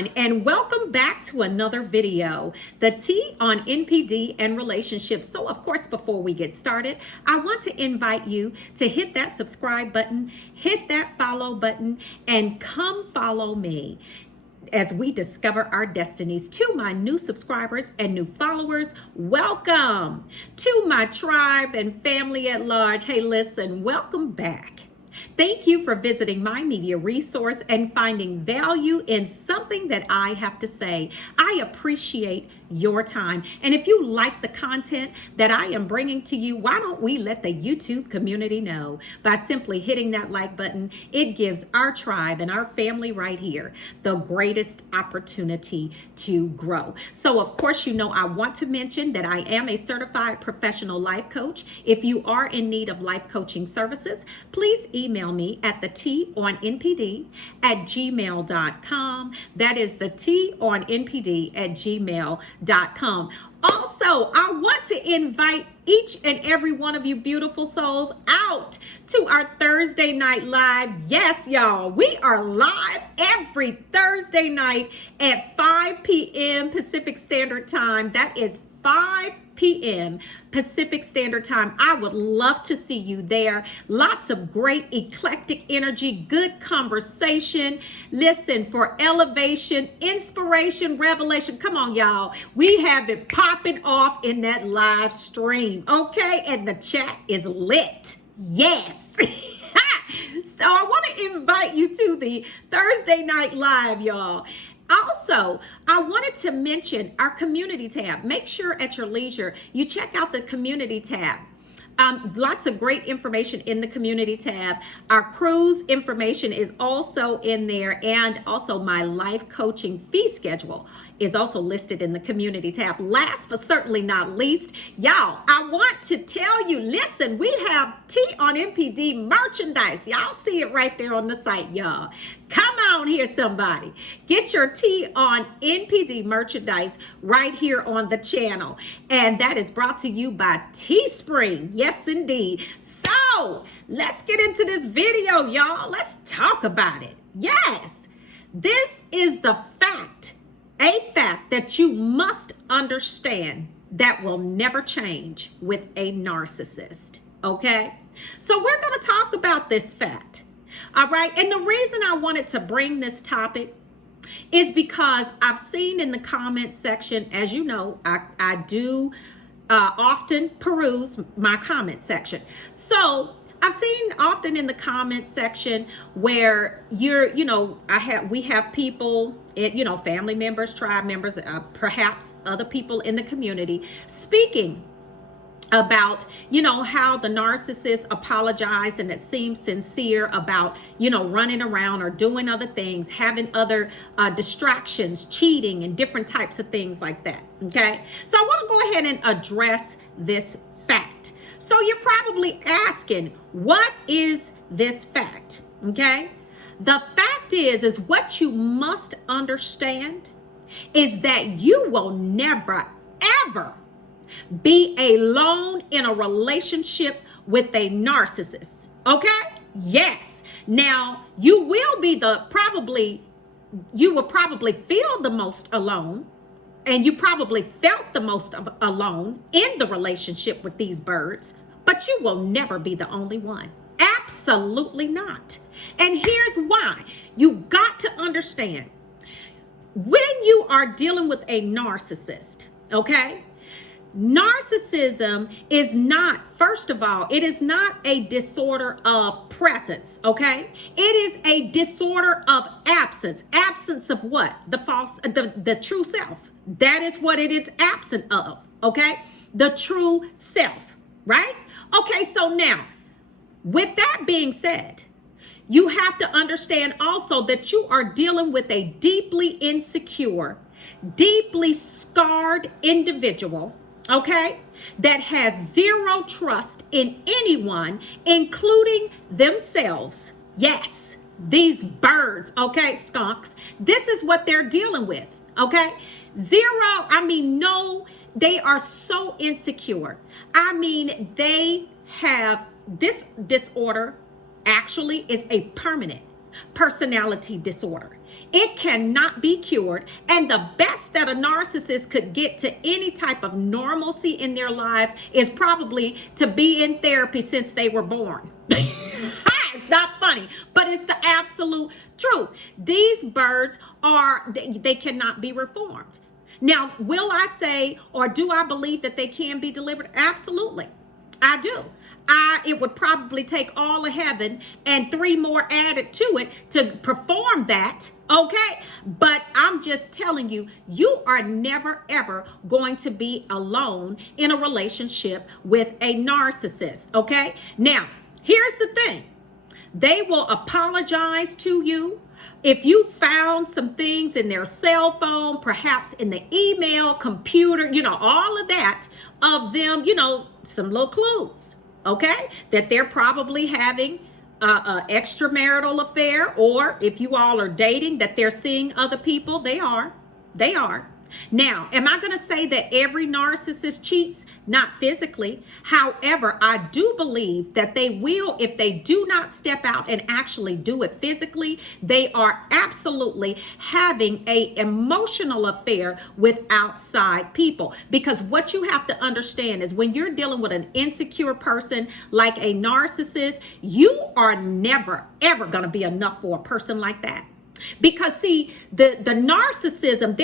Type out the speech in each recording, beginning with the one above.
everyone, and welcome back to another video, the T on NPD and relationships. So of course, before we get started, I want to invite you to hit that subscribe button, hit that follow button, and come follow me as we discover our destinies. To my new subscribers and new followers, welcome. To my tribe and family at large, hey, listen, welcome back. Thank you for visiting my media resource and finding value in something that I have to say. I appreciate your time. And if you like the content that I am bringing to you, why don't we let the YouTube community know by simply hitting that like button? It gives our tribe and our family right here the greatest opportunity to grow. So of course, you know, I want to mention that I am a certified professional life coach. If you are in need of life coaching services, please email me at theteaonnpd@gmail.com. That is theteaonnpd@gmail.com. Also, I want to invite each and every one of you beautiful souls out to our Thursday night live. Yes, y'all, we are live every Thursday night at 5 p.m. Pacific Standard Time. That is 5 p.m. Pacific Standard Time. I would love to see you there. Lots of great eclectic energy, good conversation. Listen, for elevation, inspiration, revelation. Come on, y'all. We have it popping off in that live stream, okay? And the chat is lit. Yes. So I want to invite you to the Thursday night live, y'all. Also, I wanted to mention our community tab. Make sure at your leisure you check out the community tab. Lots of great information in the community tab. Our cruise information is also in there, and also my life coaching fee schedule is also listed in the community tab. Last but certainly not least, y'all, I want to tell you, listen, we have T on NPD merchandise. Y'all see it right there on the site, y'all. Come on here, somebody. Get your T on NPD merchandise right here on the channel. And that is brought to you by Teespring. Yes, indeed. So let's get into this video, y'all. Let's talk about it. Yes, this is the fact, a fact that you must understand that will never change with a narcissist. Okay? So we're going to talk about this fact. All right. And the reason I wanted to bring this topic is because I've seen in the comment section, as you know, I do often peruse my comment section. So I've seen often in the comment section where we have people, family members, tribe members, perhaps other people in the community speaking about, how the narcissist apologized and it seems sincere about, running around or doing other things, having other distractions, cheating, and different types of things like that. Okay. So I want to go ahead and address this fact. So you're probably asking, what is this fact? Okay. The fact is what you must understand is that you will never, ever be alone in a relationship with a narcissist. Okay? Yes. Now, you will probably feel the most alone, and you probably felt the most alone in the relationship with these birds, but you will never be the only one. Absolutely not. And here's why. You got to understand, when you are dealing with a narcissist, okay? Narcissism is not, first of all, it is not a disorder of presence, okay? It is a disorder of absence. Absence of what? The true self. That is what it is absent of, okay? The true self, right? Okay, so now, with that being said, you have to understand also that you are dealing with a deeply insecure, deeply scarred individual, okay, that has zero trust in anyone, including themselves. Yes, these birds, okay, skunks, this is what they're dealing with, okay? No, they are so insecure. They have this disorder actually is a permanent personality disorder. It cannot be cured. And the best that a narcissist could get to any type of normalcy in their lives is probably to be in therapy since they were born. It's not funny, but it's the absolute truth. These birds they cannot be reformed. Now, will I say, or do I believe that they can be delivered? Absolutely. I do. It would probably take all of heaven and 3 more added to it to perform that, okay? But I'm just telling you, you are never, ever going to be alone in a relationship with a narcissist, okay? Now, here's the thing. They will apologize to you. If you found some things in their cell phone, perhaps in the email, computer, all of that of them, some little clues, okay, that they're probably having an extramarital affair, or if you all are dating, that they're seeing other people. They are. Now, am I going to say that every narcissist cheats? Not physically. However, I do believe that they will, if they do not step out and actually do it physically, they are absolutely having an emotional affair with outside people. Because what you have to understand is when you're dealing with an insecure person like a narcissist, you are never, ever going to be enough for a person like that. Because see, their narcissism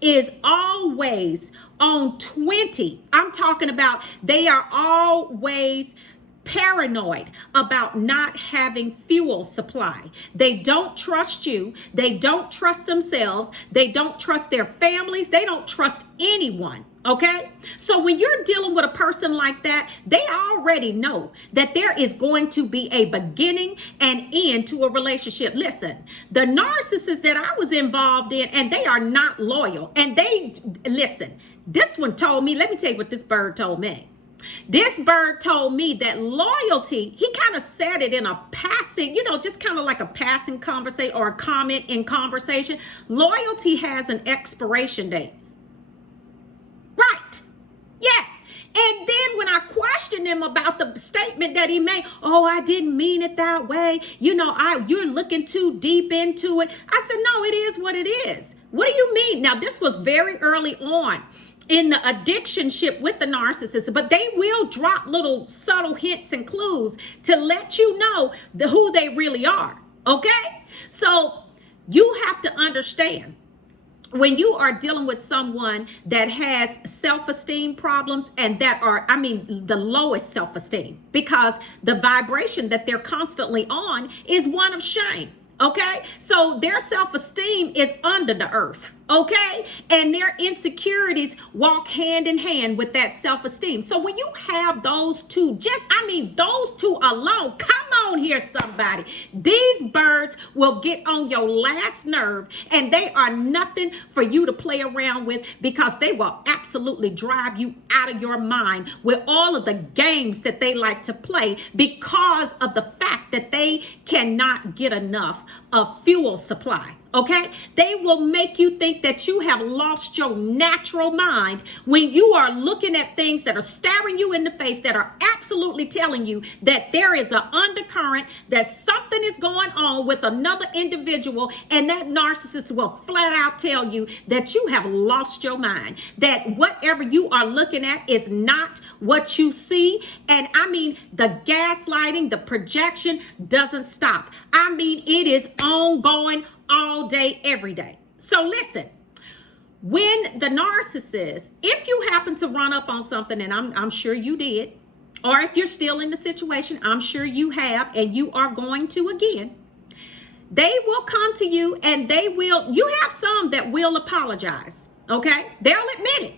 is always on 20. I'm talking about they are always paranoid about not having fuel supply. They don't trust you. They don't trust themselves. They don't trust their families. They don't trust anyone. Okay? So when you're dealing with a person like that, they already know that there is going to be a beginning and end to a relationship. Listen, the narcissists that I was involved in, and they are not loyal. And listen, this one told me, let me tell you what this bird told me. This bird told me that loyalty, he kind of said it in a passing, just kind of like a passing conversation or a comment in conversation. Loyalty has an expiration date. Right. Yeah. And then when I questioned him about the statement that he made, I didn't mean it that way. You're looking too deep into it. I said, no, it is what it is. What do you mean? Now, this was very early on in the addictionship with the narcissist, but they will drop little subtle hints and clues to let you know who they really are. Okay. So you have to understand, when you are dealing with someone that has self-esteem problems and that are, the lowest self-esteem, because the vibration that they're constantly on is one of shame. Okay, so their self-esteem is under the earth. Okay, and their insecurities walk hand in hand with that self-esteem. So when you have those two, those two alone, come on here, somebody. These birds will get on your last nerve, and they are nothing for you to play around with, because they will absolutely drive you out of your mind with all of the games that they like to play, because of the fact that they cannot get enough of fuel supply. Okay, they will make you think that you have lost your natural mind when you are looking at things that are staring you in the face, that are absolutely telling you that there is an undercurrent, that something is going on with another individual, and that narcissist will flat out tell you that you have lost your mind, that whatever you are looking at is not what you see. And the gaslighting, the projection doesn't stop. It is ongoing all day, every day. So listen, when the narcissist, if you happen to run up on something, and I'm sure you did, or if you're still in the situation, I'm sure you have, and you are going to again, they will come to you, and you have some that will apologize. Okay, they'll admit it.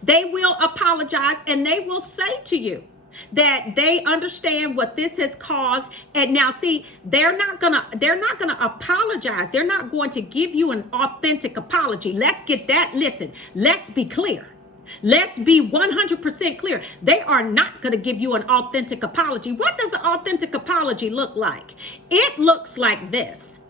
They will apologize, and they will say to you that they understand what this has caused. And now see, they're not gonna apologize. They're not going to give you an authentic apology. Let's get that. Listen, let's be clear. Let's be 100% clear. They are not going to give you an authentic apology. What does an authentic apology look like? It looks like this.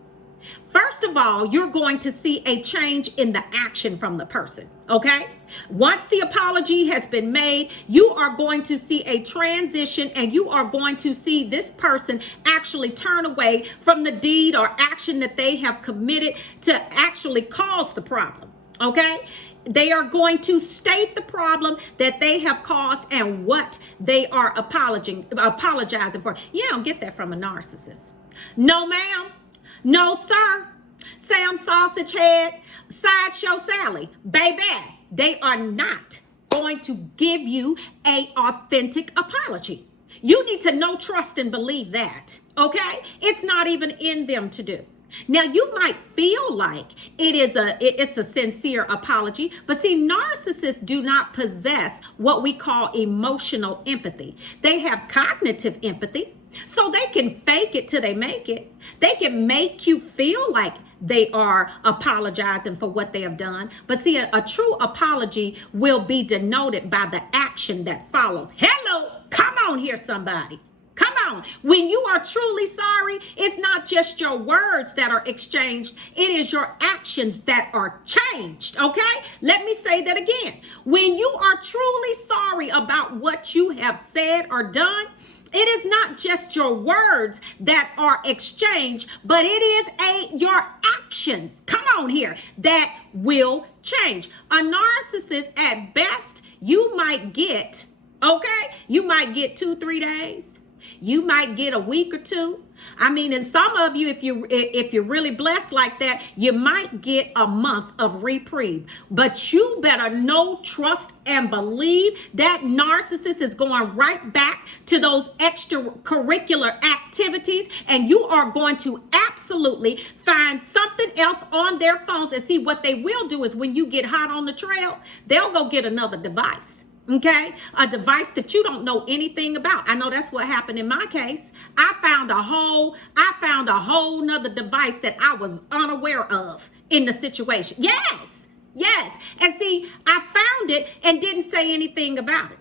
First of all, you're going to see a change in the action from the person, okay? Once the apology has been made, you are going to see a transition, and you are going to see this person actually turn away from the deed or action that they have committed to actually cause the problem, okay? They are going to state the problem that they have caused and what they are apologizing for. You don't get that from a narcissist. No, ma'am. No, sir. Sam Sausage Head, Sideshow Sally, baby, they are not going to give you an authentic apology. You need to know, trust, and believe that, okay? It's not even in them to do. Now, you might feel like it's a sincere apology, but see, narcissists do not possess what we call emotional empathy. They have cognitive empathy. So they can fake it till they make it. They can make you feel like they are apologizing for what they have done. But see, a true apology will be denoted by the action that follows. Hello, come on here, somebody. Come on. When you are truly sorry, it's not just your words that are exchanged. It is your actions that are changed, okay? Let me say that again. When you are truly sorry about what you have said or done, it is not just your words that are exchanged, but it is your actions, come on here, that will change. A narcissist, at best, you might get, okay, you might get 2-3 days. You might get a week or two. I mean, and some of you, if you're really blessed like that, you might get a month of reprieve. But you better know, trust, and believe that narcissist is going right back to those extracurricular activities, and you are going to absolutely find something else on their phones. And see, what they will do is when you get hot on the trail, they'll go get another device. Okay, a device that you don't know anything about. I know that's what happened in my case. I found a whole nother device that I was unaware of in the situation. Yes. And see, I found it and didn't say anything about it.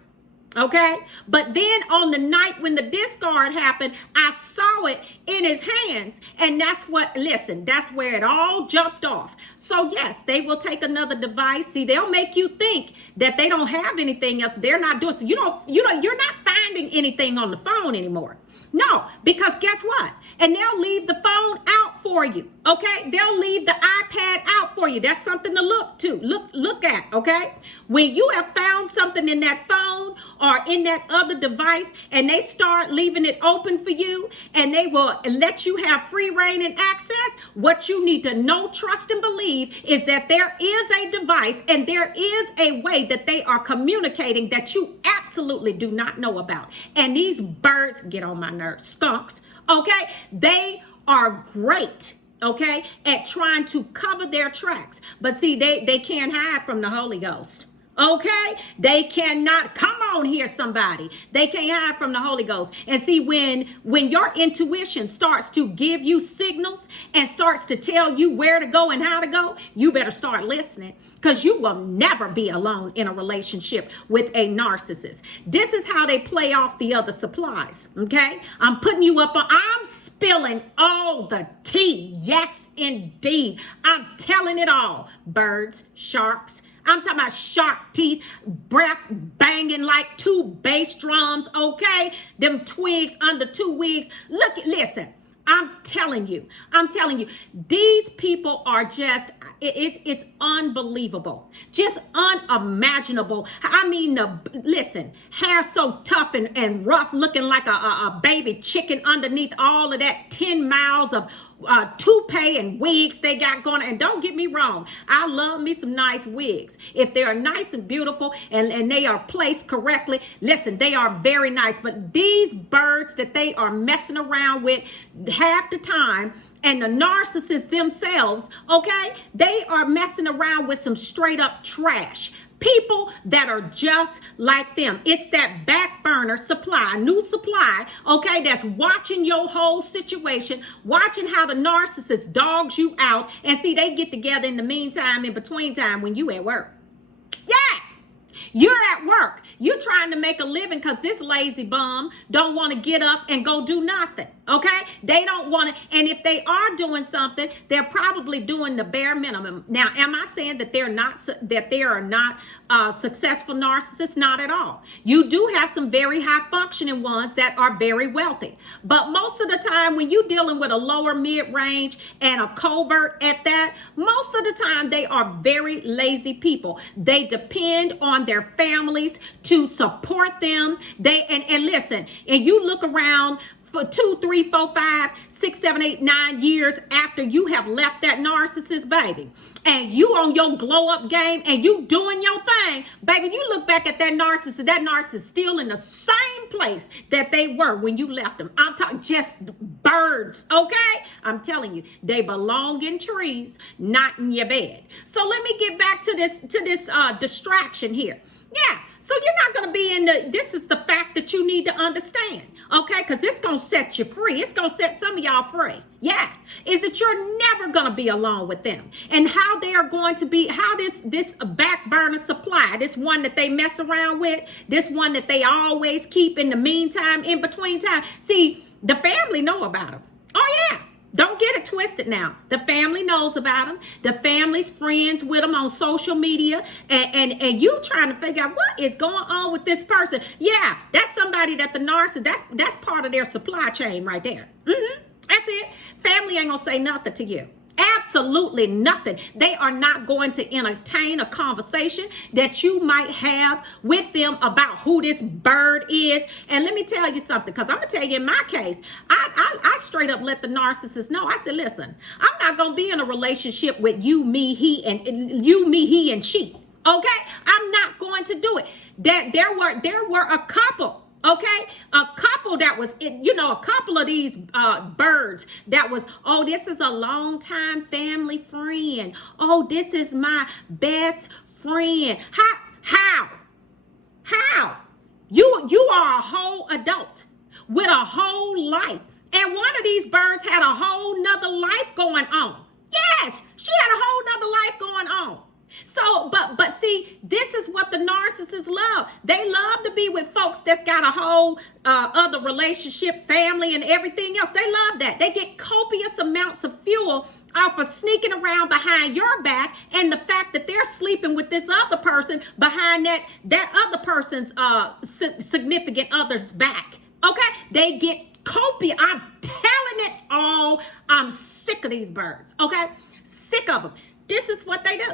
Okay, but then on the night when the discard happened, I saw it in his hands, and that's where it all jumped off. So yes, they will take another device. See, they'll make you think that they don't have anything else. They're not doing so. You're not finding anything on the phone anymore. No, because guess what? And they'll leave the phone out for you. Okay, they'll leave the iPad out for you. That's something to look at. Okay, when you have found something in that phone or in that other device, and they start leaving it open for you, and they will let you have free reign and access, what you need to know, trust, and believe is that there is a device and there is a way that they are communicating that you absolutely do not know about. And these birds get on my nerves, skunks, okay? They are great, okay, at trying to cover their tracks. But see, they can't hide from the Holy Ghost. Okay, they cannot. Come on here, somebody. They can't hide from the Holy Ghost. And see, when your intuition starts to give you signals and starts to tell you where to go and how to go, you better start listening, because you will never be alone in a relationship with a narcissist. This is how they play off the other supplies. Okay, I'm putting you up on. I'm spilling all the tea. Yes, indeed. I'm telling it all. Birds, sharks. I'm talking about shark teeth, breath banging like 2 bass drums, okay? Them twigs under 2 wigs. Listen, I'm telling you, these people are just, it's unbelievable, just unimaginable. I mean, listen, hair so tough and rough, looking like a baby chicken underneath all of that 10 miles of toupee and wigs they got going. And don't get me wrong, I love me some nice wigs. If they are nice and beautiful and they are placed correctly, listen, they are very nice. But these birds that they are messing around with half the time, and the narcissists themselves, okay, they are messing around with some straight up trash. People that are just like them. It's that back burner supply, new supply, okay, that's watching your whole situation, watching how the narcissist dogs you out, and see, they get together in the meantime, in between time when you at work. Yeah. You're at work. You're trying to make a living because this lazy bum don't want to get up and go do nothing. Okay, they don't want to, and if they are doing something, they're probably doing the bare minimum. Now, am I saying that they are not successful narcissists? Not at all. You do have some very high functioning ones that are very wealthy, but most of the time, when you're dealing with a lower mid range and a covert at that, most of the time they are very lazy people. They depend on their families to support them. And listen, and you look around for 2, 3, 4, 5, 6, 7, 8, 9 years after you have left that narcissist, baby, and you on your glow up game and you doing your thing, baby, you look back at that narcissist still in the same place that they were when you left them. I'm talking just birds, okay? I'm telling you, they belong in trees, not in your bed. So let me get back to this distraction here. Yeah, so you're not going to be this is the fact that you need to understand, okay? Because it's going to set you free. It's going to set some of y'all free. Yeah, is that you're never going to be alone with them. And how they are going to be, how this back burner supply, this one that they mess around with, this one that they always keep in the meantime, in between time. See, the family know about them. Oh, yeah. Don't get it twisted now. The family knows about them. The family's friends with them on social media. And you trying to figure out what is going on with this person. Yeah, that's somebody that the narcissist, that's part of their supply chain right there. That's it. Family ain't going to say nothing to you. Absolutely nothing. They are not going to entertain a conversation that you might have with them about who this bird is. And let me tell you something, because I'm going to tell you in my case, I straight up let the narcissist know. I said, listen, I'm not going to be in a relationship with you, me, he, and she. Okay? I'm not going to do it. There were a couple. Okay, a couple that was, a couple of these birds that was, oh, this is a longtime family friend. Oh, this is my best friend. How? You are a whole adult with a whole life. And one of these birds had a whole nother life going on. Yes, she had a whole nother life going on. So, but see, this is what the narcissists love. They love to be with folks that's got a whole other relationship, family, and everything else. They love that. They get copious amounts of fuel off of sneaking around behind your back and the fact that they're sleeping with this other person behind that other person's significant other's back. Okay? They get copious. I'm telling it all. I'm sick of these birds. Okay? Sick of them. This is what they do.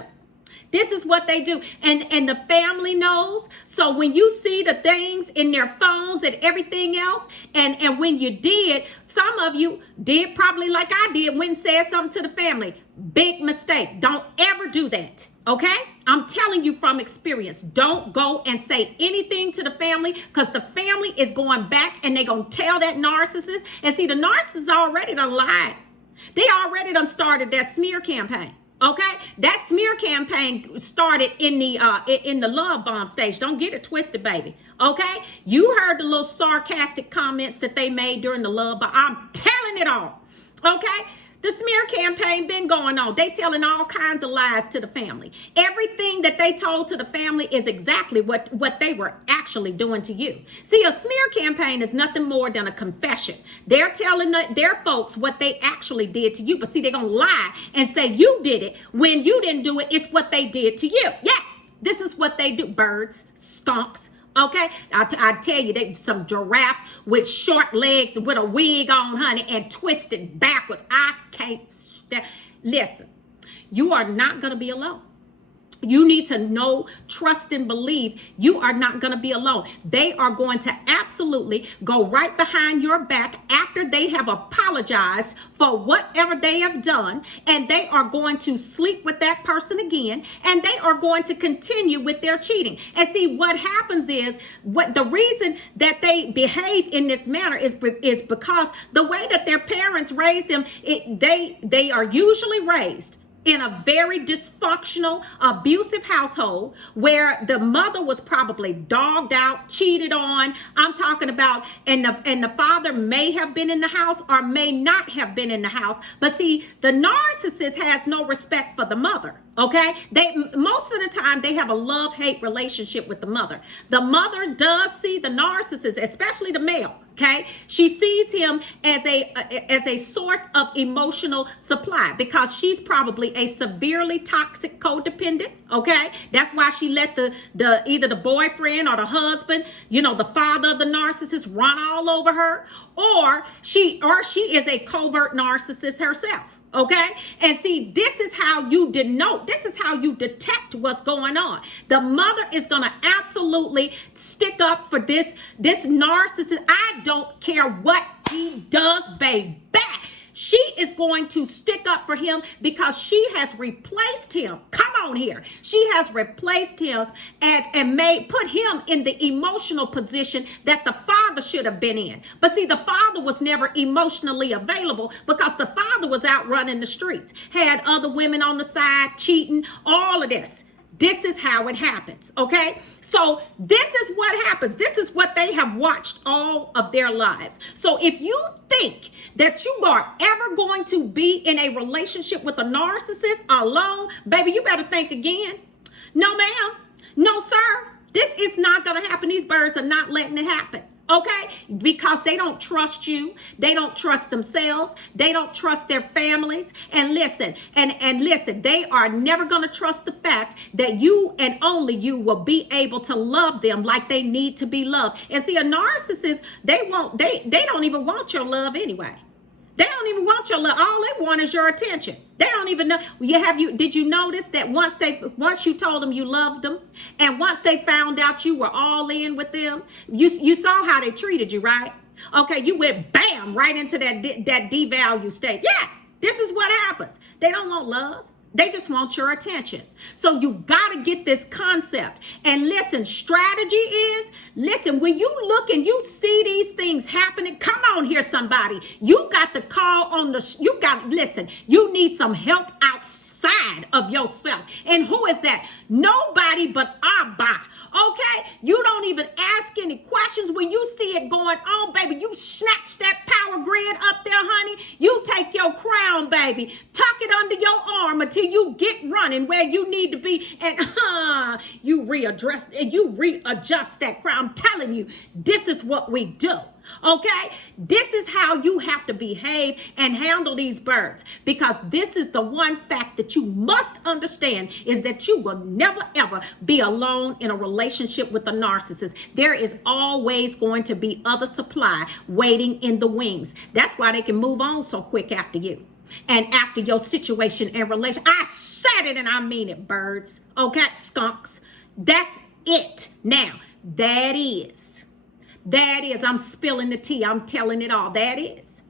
This is what they do. And the family knows. So when you see the things in their phones and everything else, and when you did, some of you did probably like I did, went and said something to the family. Big mistake. Don't ever do that. Okay? I'm telling you from experience. Don't go and say anything to the family, because the family is going back and they're going to tell that narcissist. And see, the narcissist already done lied. They already done started that smear campaign. Okay, that smear campaign started in the love bomb stage. Don't get it twisted, baby. Okay, you heard the little sarcastic comments that they made during the love bomb. I'm telling it all. Okay, the smear campaign been going on. They telling all kinds of lies to the family. Everything that they told to the family is exactly what they were actually doing to you. See, a smear campaign is nothing more than a confession. They're telling their folks what they actually did to you. But see, they're going to lie and say you did it when you didn't do it. It's what they did to you. Yeah, this is what they do. Birds, skunks. Okay, I tell you, they some giraffes with short legs with a wig on, honey, and twisted backwards. I can't listen. You are not going to be alone. You need to know, trust, and believe you are not going to be alone. They are going to absolutely go right behind your back after they have apologized for whatever they have done, and they are going to sleep with that person again, and they are going to continue with their cheating. And see, what happens is, what the reason that they behave in this manner is because the way that their parents raised them, they are usually raised in a very dysfunctional, abusive household where the mother was probably dogged out, cheated on. I'm talking about, and the father may have been in the house or may not have been in the house. But see, the narcissist has no respect for the mother. Okay, most of the time they have a love-hate relationship with the mother. The mother does see the narcissist, especially the male. Okay, she sees him as a source of emotional supply because she's probably a severely toxic codependent. Okay, that's why she let the either the boyfriend or the husband, the father of the narcissist, run all over her, or she is a covert narcissist herself. Okay, and see, this is how you denote, this is how you detect what's going on. The mother is going to absolutely stick up for this narcissist. I don't care what he does, baby. She is going to stick up for him because she has replaced him. Come on here. She has replaced him and put him in the emotional position that the father should have been in. But see, the father was never emotionally available because the father was out running the streets, had other women on the side, cheating, all of this. This is how it happens, okay? So this is what happens. This is what they have watched all of their lives. So if you think that you are ever going to be in a relationship with a narcissist alone, baby, you better think again. No, ma'am. No, sir. This is not going to happen. These birds are not letting it happen. Okay, because they don't trust you, they don't trust themselves, they don't trust their families, and listen, they are never going to trust the fact that you and only you will be able to love them like they need to be loved. And see, a narcissist, they don't even want your love anyway. They don't even want your love. All they want is your attention. They don't even know. Did you notice that once you told them you loved them, and once they found out you were all in with them, you saw how they treated you, right? Okay, you went bam right into that devalue state. Yeah, this is what happens. They don't want love. They just want your attention. So you got to get this concept. And listen, strategy is, when you look and you see these things happening, come on here, somebody. You got to call on you need some help outside of yourself. And who is that? Nobody but Abba. Okay? You don't even ask any questions when you see it going on, baby. You snatch that power grid up there, honey. You take your crown, baby. Tuck it under your arm until you get running where you need to be. And you readjust that crown. I'm telling you, this is what we do. Okay, this is how you have to behave and handle these birds, because this is the one fact that you must understand, is that you will never ever be alone in a relationship with a narcissist. There is always going to be other supply waiting in the wings. That's why they can move on so quick after you and after your situation and relation. I said it and I mean it, birds. Okay, skunks. That's it. Now, that is, I'm spilling the tea. I'm telling it all. That is.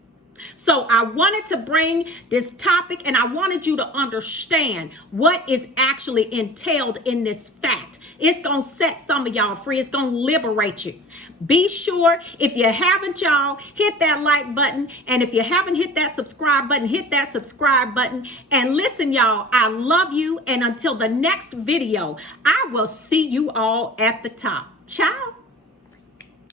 So I wanted to bring this topic, and I wanted you to understand what is actually entailed in this fact. It's going to set some of y'all free. It's going to liberate you. Be sure, if you haven't, y'all, hit that like button. And if you haven't hit that subscribe button, hit that subscribe button. And listen, y'all, I love you. And until the next video, I will see you all at the top. Ciao.